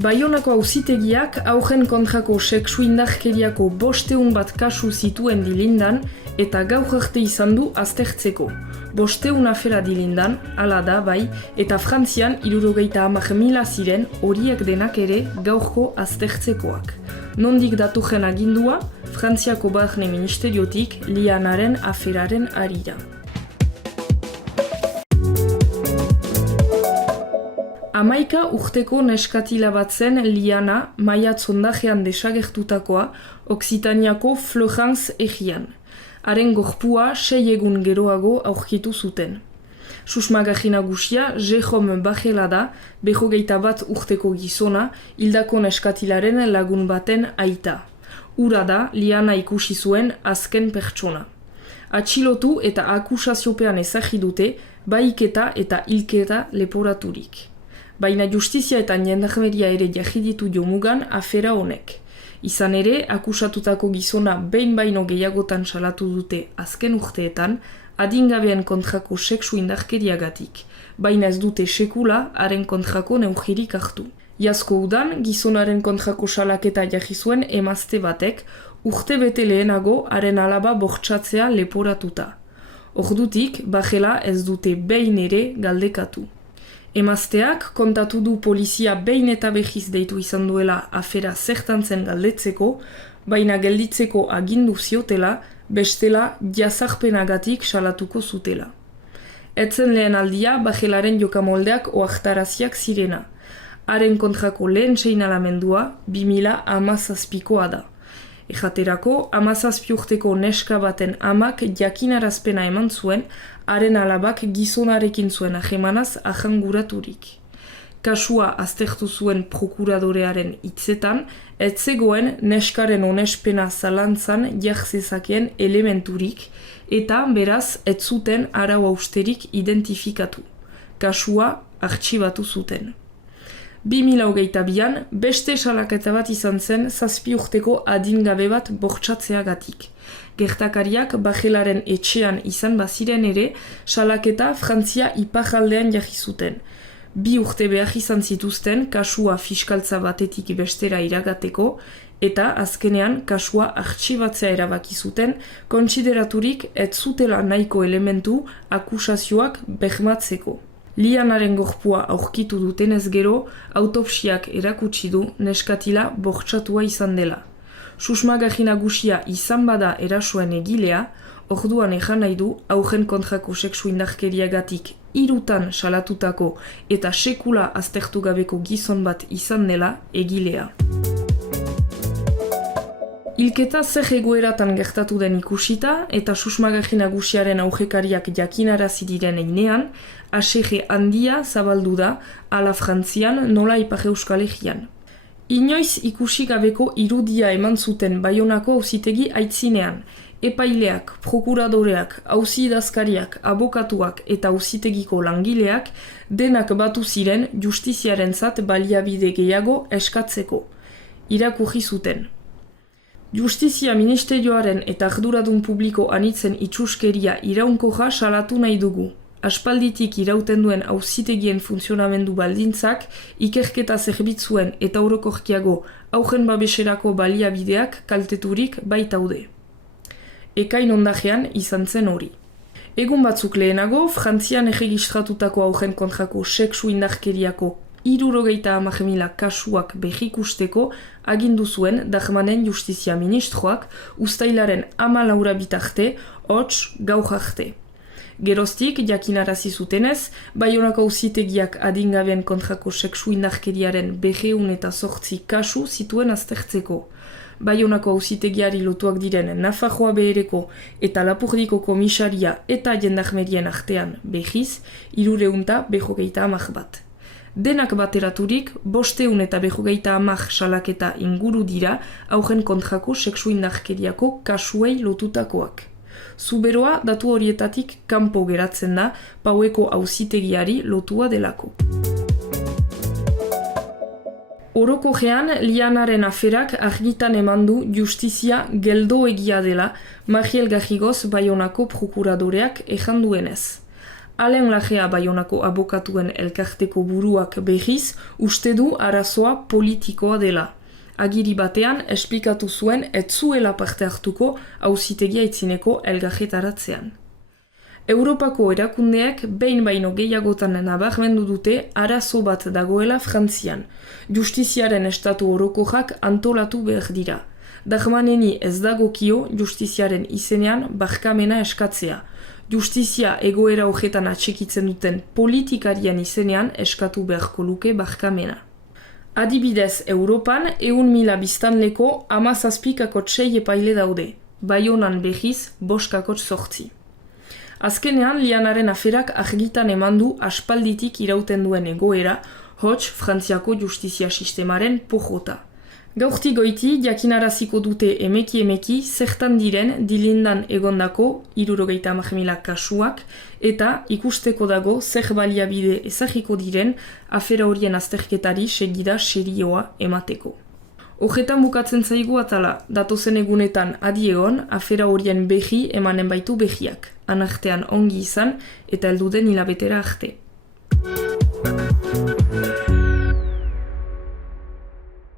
Baionako auzitegiak haurren kontrako sexu indarkeriako 500 bat kasu zituen dilindan eta gaur arte izan du aztertzeko. 500 afera dilindan, hala da bai, eta Frantzian 70.000 ziren horiek denak ere gaurko aztertzekoak. Nondik datorren agindua, Frantziako Barne Ministeriotik Lianaren aferaren harira. Hamaika urteko neskatila bat zen Liana maiatz ondajean desagertutakoa Oksitaniako Florence egian. Haren gorpua 6 egun geroago aurkitu zuten. Susmagarri nagusia Jérôme Bajela da, 21 urteko gizona, hildako neskatilaren lagun baten aita. Hura da Liana ikusi zuen azken pertsona. Atxilotu eta akusaziopean ezagri dute, bahiketa eta hilketa leporaturik. Baina justizia eta jendarmeria ere jahiditu jomugan afera honek. Izan ere, akusatutako gizona behin baino gehiagotan salatu dute azken urteetan, adingabean kontrako sexu indarkeriagatik, baina ez dute sekula haren kontrako neurririk hartu. Iazko udan, gizonaren kontrako salaketa jarri zuen emazte batek, urte bete lehenago haren alaba bortxatzea leporatuta. Ordutik, Bajela ez dute behin ere galdekatu. Emazteak kontatu du polizia behin eta behiz deitu izan duela afera zertan zen galdetzeko, baina gelditzeko agindu ziotela, bestela jazarpenagatik salatuko zutela. Etzen lehen aldia Bajelaren jokamoldeak oaktaraziak zirena. Haren kontrako lehen seinalamendua 2017koa da. Ejaterako, 17 urteko neska baten amak jakinarazpena eman zuen, haren alabak gizonarekin zuen ajemanaz ahanguraturik. Kasua aztertu zuen prokuradorearen hitzetan, ez zegoen neskaren onespena zalantzan jarzezakeen elementurik, eta beraz ez zuten arau austerik identifikatu. Kasua artxibatu zuten. 2022an beste salaketa bat izan zen 7 urteko adingabe bat bortxatzeagatik. Gertakariak Bajelaren etxean izan baziren ere, salaketa Frantzia iparraldean jarri zuten. 2 urte behar izan zituzten kasua fiskaltza batetik bestera iragateko, eta azkenean kasua artxibatzea erabaki zuten, kontsideraturik ez zutela nahiko elementu akusazioak bermatzeko. Lianaren gorpua aurkitu dutenez gero, autopsiak erakutsi du neskatila bortxatua izan dela. Susmagarri nagusia izan bada erasoen egilea, orduan ejan nahi du haurren kontrako sexu indarkeriagatik 3 salatutako eta sekula aztertu gabeko gizon bat izan dela egilea. Hilketa zer egoeratan gertatu den ikusita eta susmagarri nagusiaren aurrekariak jakinarazi diren einean, ASG handia zabaldu da ala Frantzian nola Ipar Euskal Herrian. Inoiz ikusi gabeko irudia eman zuten Baionako auzitegi aitzinean, epaileak, prokuradoreak, auzi idazkariak, abokatuak eta auzitegiko langileak denak batu ziren justiziarentzat baliabide gehiago eskatzeko. Irakurri zuten. Justizia Ministerioaren eta arduradun publiko anitzen itxuskeria iraunkorra salatu nahi dugu. Aspalditik irauten duen auzitegien funtzionamendu baldintzak, ikerketa zerbitzuen eta orokorkiago haurren babeserako baliabideak kalteturik baitaude. Ekain ondajean izan zen hori. Egun batzuk lehenago, Frantzian erregistratutako haurren kontrako sexu indarkeriako 70.000 kasuak berrikusteko agindu zuen Darmanen Justizia Ministroak uztailaren 14 bitarte, hots gaur arte. Geroztik, jakinarazi zutenez, Baionako auzitegiak adingabean kontrako sexu indarkeriaren 208 kasu zituen aztertzeko. Baionako auzitegiari lotuak diren Nafarroa Behereko eta Lapurdiko komisaria eta jendarmerien artean behiz, 350 bat. Denak bateraturik, 550 salaketa inguru dira haurren kontrako sexu indarkeriako kasuei lotutakoak. Zuberoa datu horietatik kanpo geratzen da Paueko auzitegiari lotua delako. Orokorrean, Lianaren aferak argitan eman du justizia geldo egia dela Mariel Garrigoz Baionako prokuradoreak ejan duenez. Alen Lajea Baionako abokatuen elkarteko buruak behiz uste du arazoa politikoa dela. Agiri batean esplikatu zuen ez zuela parte hartuko auzitegia itzineko elgarretaratzean. Europako erakundeak behin baino gehiagotan nabarmendu dute arazo bat dagoela Frantzian. Justiziaren estatu orokorrak antolatu behar dira. Darmaneni ez dagokio justiziaren izenean barkamena eskatzea. Justizia egoera horretan atxikitzen duten politikarien izenean eskatu beharko luke barkamena. Adibidez, Europan 100.000 biztanleko 17,6 epaile daude. Baionan behiz 5,8. Azkenean, Lianaren aferak argitan eman du aspalditik irauten duen egoera, hots Frantziako justizia sistemaren pojota. Gaurti goiti jakinaraziko dute emeki zertan diren dilindan egondako 70.000 kasuak eta ikusteko dago zer baliabide ezagiko diren afera horien azterketari segida serioa emateko. Horretan bukatzen zaigu atala, datozen egunetan adi egon, afera horien behi emanen baitu behiak, anartean ongi izan eta helduden hilabetera arte.